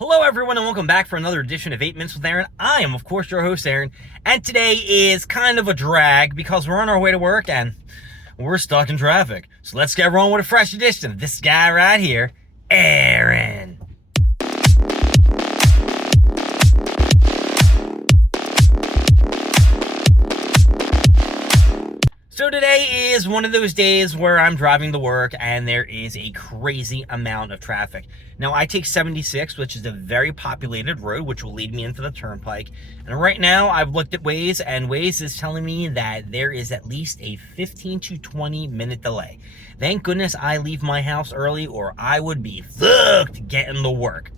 Hello, everyone, and welcome back for another edition of 8 Minutes with Aaron. I am, of course, your host, Aaron, and today is kind of a drag because we're on our way to work and we're stuck in traffic. So let's get rolling with a fresh edition of this guy right here, Aaron. So today is one of those days where I'm driving to work and there is a crazy amount of traffic. Now, I take 76, which is a very populated road, which will lead me into the turnpike. And right now, I've looked at Waze, and Waze is telling me that there is at least a 15 to 20 minute delay. Thank goodness I leave my house early, or I would be fucked getting to work.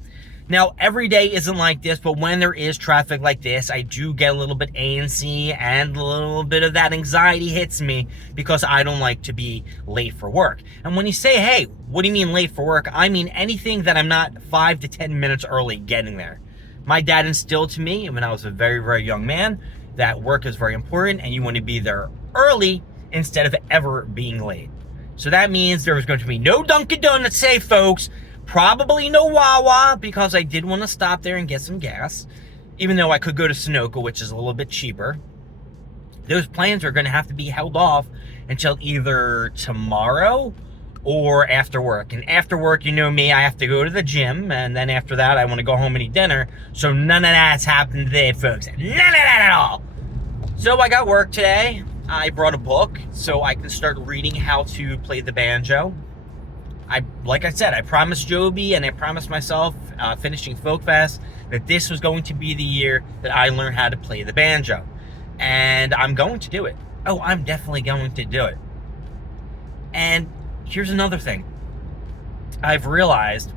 Now, every day isn't like this, but when there is traffic like this, I do get a little bit antsy and a little bit of that anxiety hits me because I don't like to be late for work. And when you say, hey, what do you mean late for work? I mean anything that I'm not 5 to 10 minutes early getting there. My dad instilled to me when I was a very, very young man that work is very important and you want to be there early instead of ever being late. So that means there was going to be no Dunkin' Donuts today, folks. Probably no Wawa, because I did want to stop there and get some gas, even though I could go to Sunoco, which is a little bit cheaper. Those plans are going to have to be held off until either tomorrow or after work. And after work, you know me, I have to go to the gym, and then after that, I want to go home and eat dinner. So none of that's happened today, folks. None of that at all. So I got work today. I brought a book so I can start reading how to play the banjo. Like I said, I promised Joby and I promised myself finishing Folk Fest that this was going to be the year that I learned how to play the banjo. And I'm going to do it. Oh, I'm definitely going to do it. And here's another thing. I've realized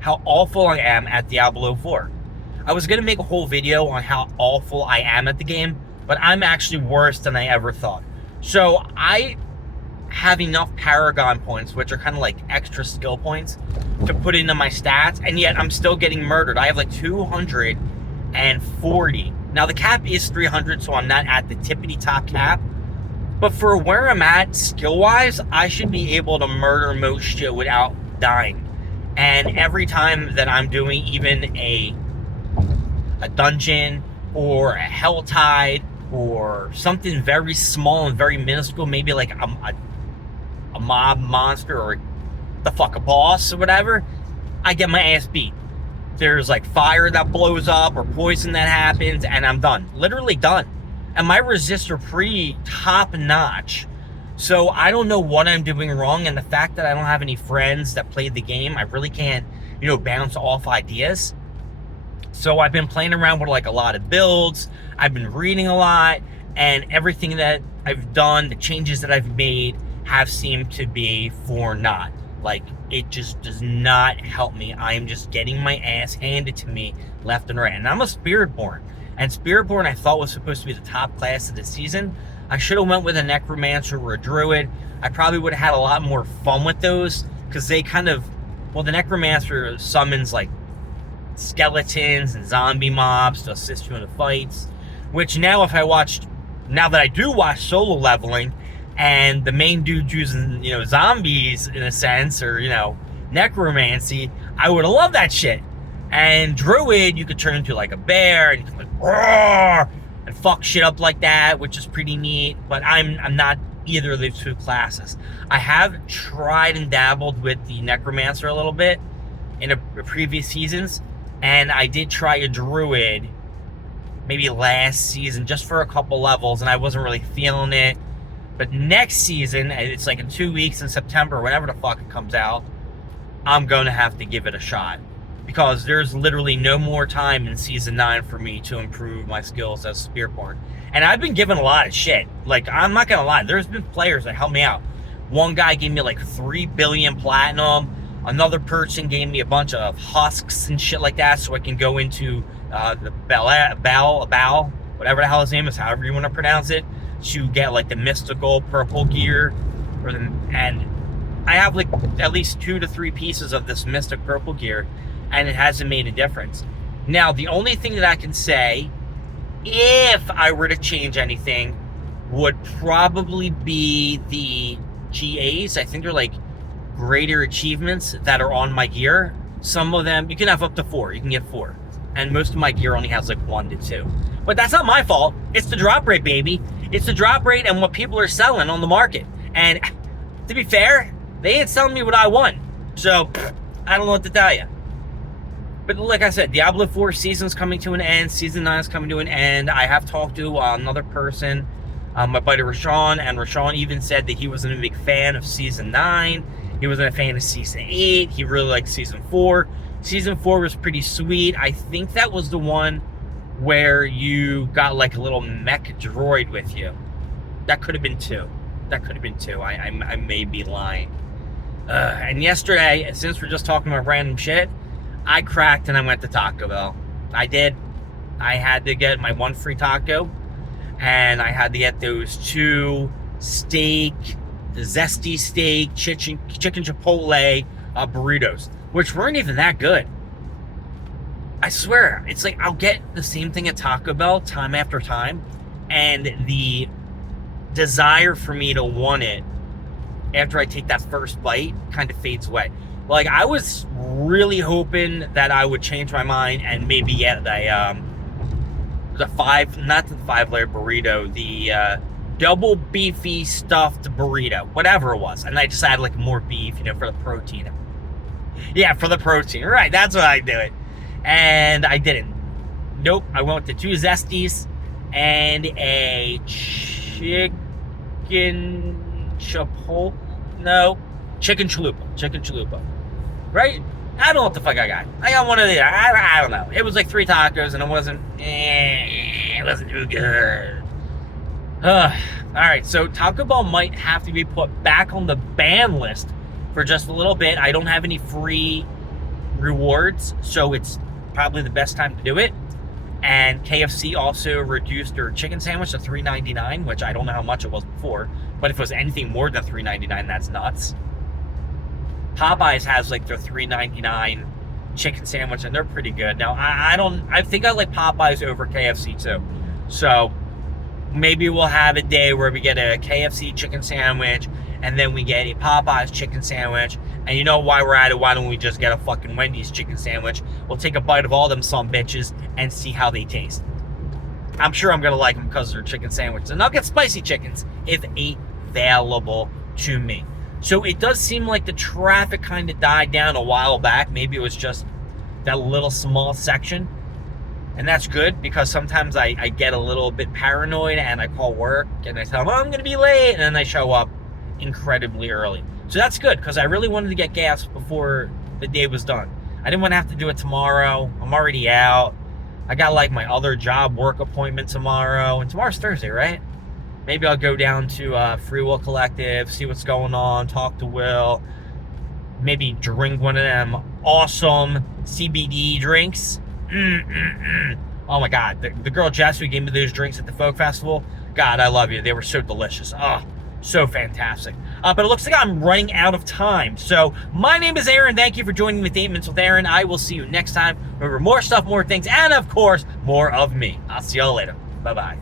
how awful I am at Diablo 4. I was going to make a whole video on how awful I am at the game, but I'm actually worse than I ever thought. So I have enough Paragon points, which are kind of like extra skill points, to put into my stats, and yet I'm still getting murdered. I have like 240. Now the cap is 300, so I'm not at the tippity top cap, but for where I'm at skill wise, I should be able to murder most shit without dying. And every time that I'm doing even a dungeon or a hell tide or something very small and very minuscule, maybe like a mob monster or a boss or whatever, I get my ass beat. There's like fire that blows up or poison that happens and I'm done. Literally done. And my resists are pretty top notch. So I don't know what I'm doing wrong, and the fact that I don't have any friends that play the game, I really can't, bounce off ideas. So I've been playing around with like a lot of builds. I've been reading a lot, and everything that I've done, the changes that I've made, have seemed to be for naught. Like, it just does not help me. I am just getting my ass handed to me left and right. And I'm a Spiritborn. And Spiritborn I thought was supposed to be the top class of the season. I should have went with a Necromancer or a Druid. I probably would have had a lot more fun with those, because they kind of, the Necromancer summons like skeletons and zombie mobs to assist you in the fights. Which now that I do watch solo leveling, and the main dude using, zombies in a sense, or, necromancy, I would have loved that shit. And Druid, you could turn into like a bear, and you could like roar and fuck shit up like that, which is pretty neat. But I'm not either of those two classes. I have tried and dabbled with the Necromancer a little bit in previous seasons, and I did try a Druid maybe last season just for a couple levels, and I wasn't really feeling it. But next season, it's like in 2 weeks in September, whenever the fuck it comes out, I'm going to have to give it a shot. Because there's literally no more time in Season 9 for me to improve my skills as Spiritborn. And I've been given a lot of shit. Like, I'm not going to lie, there's been players that helped me out. One guy gave me like 3 billion platinum. Another person gave me a bunch of husks and shit like that so I can go into the Baal, whatever the hell his name is, however you want to pronounce it, to get like the mystical purple gear, and I have like at least 2 to 3 pieces of this mystic purple gear, and it hasn't made a difference. Now, the only thing that I can say, if I were to change anything, would probably be the GAs. I think they're like greater achievements that are on my gear. Some of them, you can have up to 4. You can get 4. And most of my gear only has like 1 to 2. But that's not my fault. It's the drop rate, baby. It's the drop rate and what people are selling on the market. And to be fair, they ain't selling me what I want. So, I don't know what to tell you. But like I said, Diablo 4 season's coming to an end. Season 9 is coming to an end. I have talked to another person, my buddy Rashawn, and Rashawn even said that he wasn't a big fan of Season 9. He wasn't a fan of Season 8. He really liked Season 4. Season 4 was pretty sweet. I think that was the one where you got like a little mech droid with you. That could have been 2. That could have been 2. I may be lying. And yesterday, since we're just talking about random shit, I cracked and I went to Taco Bell. I did. I had to get my 1 free taco, and I had to get those 2 steak, the zesty steak, chicken chipotle burritos, which weren't even that good. I swear, it's like I'll get the same thing at Taco Bell time after time, and the desire for me to want it after I take that first bite kind of fades away. Like, I was really hoping that I would change my mind and maybe get the 5-layer burrito, the double beefy stuffed burrito, whatever it was. And I just add like more beef, for the protein. Yeah, for the protein. Right, that's what I do it. And I didn't. Nope, I went with the 2 zesties and a chicken chipotle. No, chicken chalupa. Right? I don't know what the fuck I got. I got one of the. I don't know. It was like 3 tacos, and it wasn't too good. All right, so Taco Bell might have to be put back on the ban list for just a little bit. I don't have any free rewards, so it's probably the best time to do it. And KFC also reduced their chicken sandwich to $3.99, which I don't know how much it was before, but if it was anything more than $3.99, that's nuts. Popeyes has like their $3.99 chicken sandwich, and they're pretty good. Now, I think I like Popeyes over KFC too. So maybe we'll have a day where we get a KFC chicken sandwich, and then we get a Popeyes chicken sandwich. And you know why we're at it? Why don't we just get a fucking Wendy's chicken sandwich? We'll take a bite of all them some bitches and see how they taste. I'm sure I'm gonna like them because they're chicken sandwiches. And I'll get spicy chickens if available to me. So it does seem like the traffic kind of died down a while back. Maybe it was just that little small section. And that's good, because sometimes I get a little bit paranoid and I call work and I tell them, oh, I'm going to be late. And then I show up incredibly early. So that's good, because I really wanted to get gas before the day was done. I didn't want to have to do it tomorrow. I'm already out. I got like my other job work appointment tomorrow. And tomorrow's Thursday, right? Maybe I'll go down to Free Will Collective, see what's going on, talk to Will, maybe drink one of them awesome CBD drinks. Oh my God, the girl Jess who gave me those drinks at the Folk Festival, God, I love you. They were so delicious. Oh, so fantastic. But it looks like I'm running out of time. So my name is Aaron. Thank you for joining me with 8 Minutes with Aaron. I will see you next time. Remember, more stuff, more things, and of course, more of me. I'll see y'all later. Bye-bye.